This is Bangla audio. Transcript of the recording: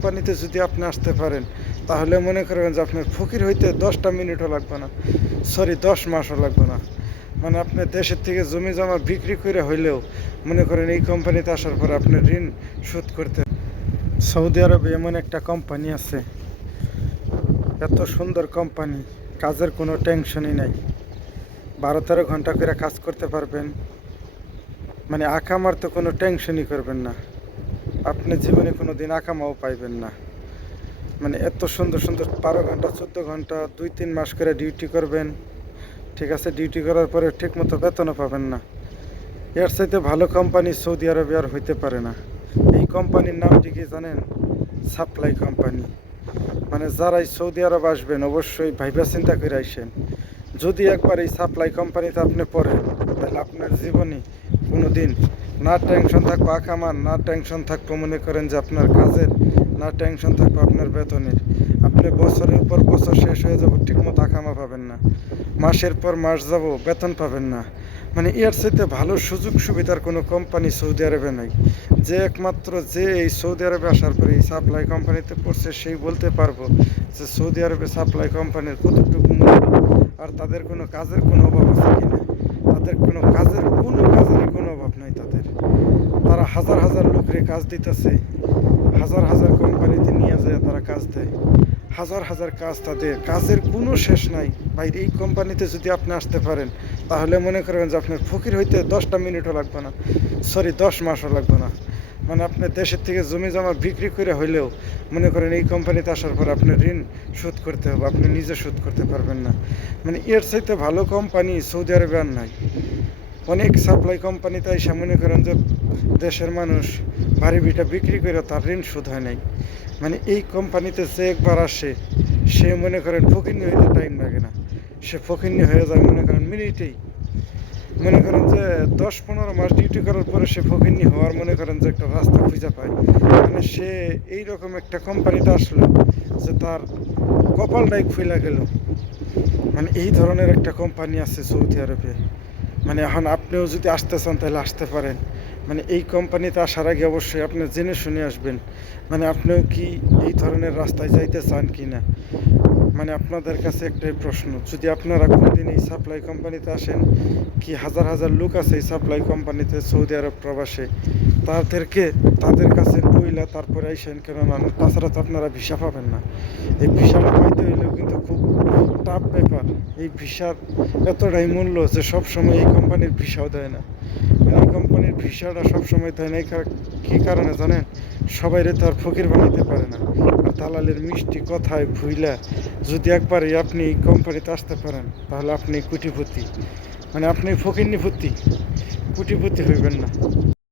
কোম্পানিতে যদি আপনি আসতে পারেন তাহলে মনে করবেন যে আপনার ফকির হইতে 10টা মিনিটও লাগবে না, সরি 10 মাসও লাগবে না। মানে আপনি দেশের থেকে জমি জমা বিক্রি করে হইলেও মনে করেন এই কোম্পানিতে আসার পর আপনার ঋণ শোধ করতে। সৌদি আরবে এমন একটা কোম্পানি আছে, এত সুন্দর কোম্পানি, কাজের কোনো টেনশনই নাই। 12-13 ঘন্টা করে কাজ করতে পারবেন, মানে আকামার তো কোনো টেনশনই করবেন না। আপনি জীবনে কোনো দিন আকামাও পাইবেন না। মানে এত সুন্দর সুন্দর 12 ঘন্টা 14 ঘন্টা 2-3 মাস করে ডিউটি করবেন, ঠিক আছে? ডিউটি করার পরে ঠিক মতো বেতনও পাবেন না। এর চাইতে ভালো কোম্পানি সৌদি আরবে আর হইতে পারে না। এই কোম্পানির নামটি কি জানেন? Supply company. মানে যারাই সৌদি আরব আসবেন অবশ্যই ভাইবা চিন্তা করে আইসেন। যদি একবার এই সাপ্লাই কোম্পানিতে আপনি পড়েন তাহলে আপনার জীবনে কোনো দিন না টেনশন থাকবো আকামার, না টেনশন থাকবো মনে করেন যে আপনার কাজের, না টেনশন থাকবো আপনার বেতনের। আপনি বছরের পর বছর শেষ হয়ে যাব, ঠিকমতো আকামা পাবেন না, মাসের পর মাস যাব বেতন পাবেন না। মানে এর চাইতে ভালো সুযোগ সুবিধার কোনো কোম্পানি সৌদি আরবে নাই। যে একমাত্র যে এই সৌদি আরবে আসার পরে এই সাপ্লাই কোম্পানিতে পড়ছে সেই বলতে পারবো যে সৌদি আরবে সাপ্লাই কোম্পানির কতটুকু মূল্য, আর তাদের কোনো কাজের কোনো অভাব আছে কিনা। তাদের কোনো কাজেরই কোনো অভাব নাই তাদের। তারা হাজার হাজার লোকের কাজ দিতেছে, হাজার হাজার কোম্পানিতে নিয়ে যায় তারা কাজ দেয়, হাজার হাজার কাজ, তাদের কাজের কোনো শেষ নাই। বাইরে এই কোম্পানিতে যদি আপনি আসতে পারেন তাহলে মনে করবেন যে আপনার ফকির হইতে 10টা মিনিটও লাগবে না, সরি 10 মাসও লাগবে না। মানে আপনি দেশের থেকে জমি জমা বিক্রি করে হইলেও মনে করেন এই কোম্পানিতে আসার পর আপনার ঋণ শোধ করতে হবে, আপনি নিজে শোধ করতে পারবেন না। মানে এর চাইতে ভালো কোম্পানি সৌদি আরবে আর নাই। অনেক সাপ্লাই কোম্পানিতে এসে মনে করেন যে দেশের মানুষ বাড়ি ভিটা বিক্রি করে তার ঋণ শোধ হয় নাই। মানে এই কোম্পানিতে যে একবার আসে সে মনে করেন ফকিরনি হইতে টাইম লাগে না, সে ফকিরনি হয়ে যায় মনে করেন মিনিটেই। মনে করেন যে 10-15 মাস ডিউটি করার পরে সে ফকিরনি হওয়ার মনে করেন যে একটা রাস্তা খুঁজে পায়। মানে সে এইরকম একটা কোম্পানিতে আসলো যে তার কপালটাই খুইলা গেল। মানে এই ধরনের একটা কোম্পানি আছে সৌদি আরবে। মানে এখন আপনিও যদি আসতে চান তাহলে আসতে পারেন। মানে এই কোম্পানিতে আসার আগে অবশ্যই আপনি জেনে শুনে আসবেন। মানে আপনিও কি এই ধরনের রাস্তায় যাইতে চান কি না। মানে আপনাদের কাছে একটাই প্রশ্ন, যদি আপনারা কোনোদিন এই সাপ্লাই কোম্পানিতে আসেন, কি হাজার হাজার লোক আছে এই সাপ্লাই কোম্পানিতে সৌদি আরব প্রবাসে, তাদের কাছে বইলা তারপরে আইসেন, কেননা তাছাড়া তো আপনারা ভিসা পাবেন না। এই ভিসাটা পাইতে হইলেও কিন্তু খুব টাফ ব্যাপার। এই ভিসার এতটাই মূল্য যে সবসময় এই কোম্পানির ভিসাও দেয় না। এই কোম্পানির ভিসাটা সবসময় দেয় না, কী কারণে জানেন? সবাইরে তো আর ফকির বানাইতে পারে না। আর দালালের মিষ্টি কথায় ভুইলা যদি একবারই আপনি এই কোম্পানিতে আসতে পারেন তাহলে আপনি কোটিপতি। মানে আপনি ফকিরনিপতি, কোটিপতি হইবেন না।